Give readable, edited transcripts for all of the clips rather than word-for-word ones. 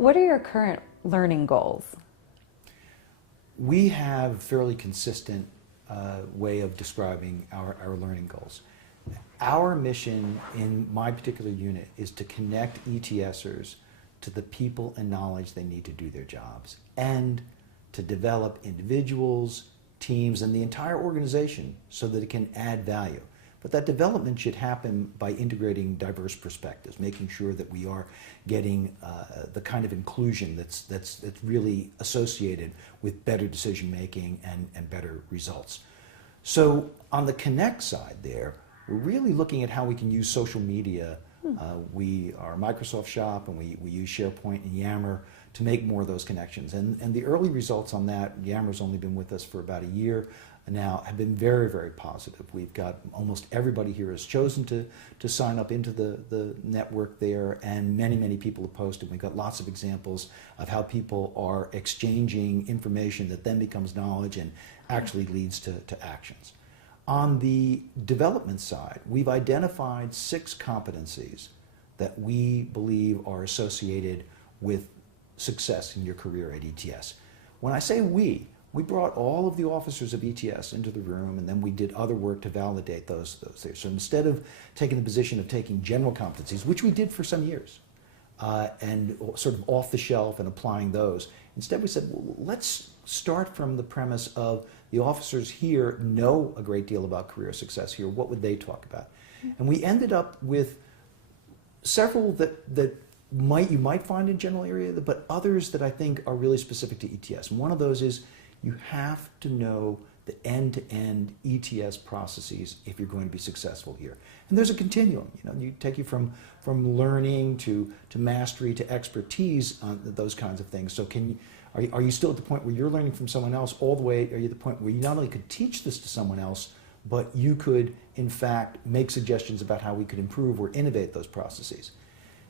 What are your current learning goals? We have a fairly consistent way of describing our learning goals. Our mission in my particular unit is to connect ETSers to the people and knowledge they need to do their jobs, and to develop individuals, teams, and the entire organization so that it can add value. But that development should happen by integrating diverse perspectives, making sure that we are getting the kind of inclusion that's really associated with better decision making and better results. So on the Connect side there, we're really looking at how we can use social media. We are a Microsoft shop, and we use SharePoint and Yammer to make more of those connections. And the early results on that, Yammer's only been with us for about a year now, have been very, very positive. We've got almost everybody here has chosen to sign up into the network there, and many, many people have posted. We've got lots of examples of how people are exchanging information that then becomes knowledge and actually leads to actions. On the development side, we've identified 6 competencies that we believe are associated with success in your career at ETS. When I say we brought all of the officers of ETS into the room, and then we did other work to validate those things. So instead of taking the position of taking general competencies, which we did for some years, and sort of off the shelf and applying those, instead we said, well, let's start from the premise of the officers here know a great deal about career success here. What would they talk about? And we ended up with several that you might find in general area, but others that I think are really specific to ETS. And one of those is you have to know the end-to-end ETS processes if you're going to be successful here. And there's a continuum. You take you from learning to mastery to expertise on those kinds of things. So are you still at the point where you're learning from someone else, all the way? Are you at the point where you not only could teach this to someone else, but you could, in fact, make suggestions about how we could improve or innovate those processes?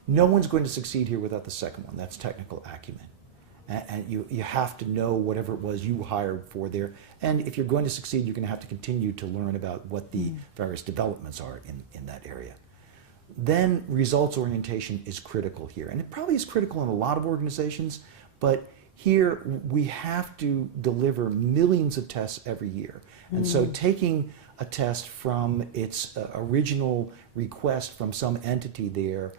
No one's going to succeed here without the second one. That's technical acumen. And you have to know whatever it was you hired for there. And if you're going to succeed, you're going to have to continue to learn about what the various developments are in that area. Then results orientation is critical here. And it probably is critical in a lot of organizations, but here we have to deliver millions of tests every year. And so taking a test from its original request from some entity there,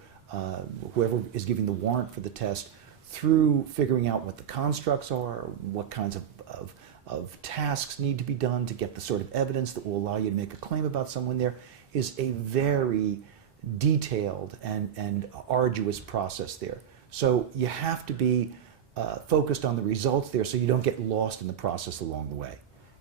whoever is giving the warrant for the test, through figuring out what the constructs are, what kinds of tasks need to be done to get the sort of evidence that will allow you to make a claim about someone there, is a very detailed and arduous process there. So you have to be focused on the results there so you don't get lost in the process along the way.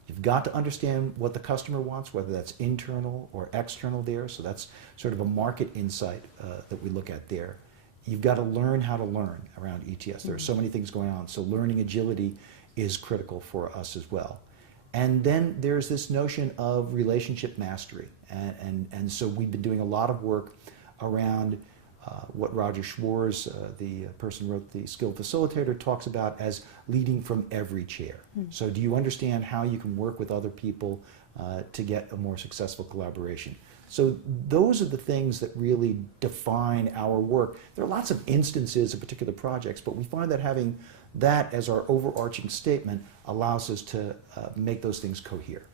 You've got to understand what the customer wants, whether that's internal or external there. So that's sort of a market insight that we look at there. You've got to learn how to learn around ETS. There are so many things going on. So learning agility is critical for us as well. And then there's this notion of relationship mastery. And so we've been doing a lot of work around what Roger Schwartz, the person who wrote the Skilled Facilitator, talks about as leading from every chair. So do you understand how you can work with other people to get a more successful collaboration? So those are the things that really define our work. There are lots of instances of particular projects, but we find that having that as our overarching statement allows us to make those things cohere.